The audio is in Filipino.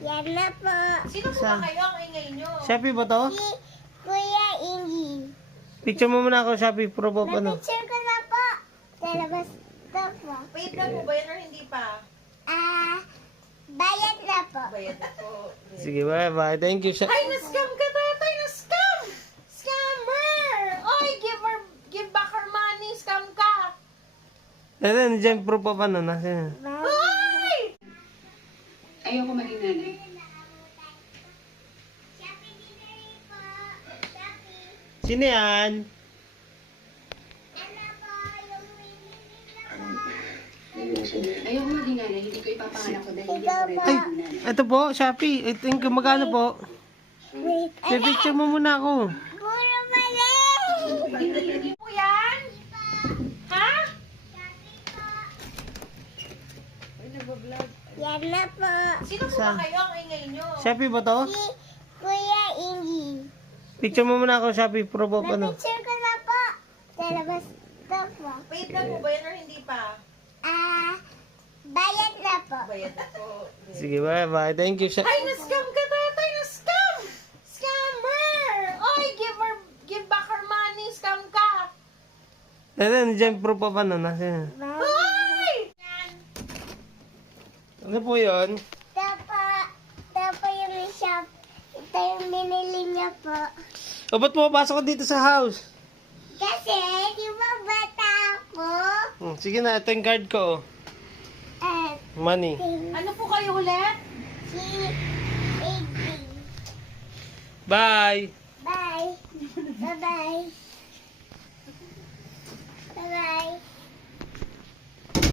Yan na po. Sino po ba kayo ang ingay nyo? Shopee ba to? Si Kuya Ingi. Picture mo muna ako, Shopee. Proof of ano. Na-picture ko na po. Talabas to po. Paid na po ba yan or hindi pa? Bayad na po. Bayad na po. Sige, bye-bye. Thank you, Ay, Shopee. na-scam ka tatay! Na-scam! Scammer! Oy, give back her money! Scam ka! Ayan, dyan proof of ano. Nasa. Ay! Ayoko maging nanay. Shopee delivery po. Shopee. Sino yan? Ano po yung winning na Ayoko maging nanay. Hindi ko ipapanganak ko dahil hindi ako ready Ay, maging nanay. ito po, Shopee. I think magkano po? Wait. Picture mo muna ako. Puro mali. Po yan? Ha? Ay, nag-vlog. Yan na po. Sino po ba kayo ang ingay nyo? Shopee ba to? Si Kuya Ingi. Picture mo muna ako, Shopee. Proof of ano. Na-picture ko na po. Talabas to po. Paid na po ba yan or hindi pa? Bayad na po. Bayad na po. Sige, bye-bye. Thank you, Shopee. Ay, na-scam ka tatay! Na-scam! Scammer! Oy, give back her money! Scam ka! Ayan, dyan proof of ano. Nasa. Ay! Ano po yun? Ito yung shop. Ito yung binili niya po. O, ba't pumapasok ka dito sa house? Kasi, di ba bata ako? Sige na, ito yung card ko. At Money. Ano po kayo ulit? si Iggy. Bye! Bye. Bye-bye. Bye-bye.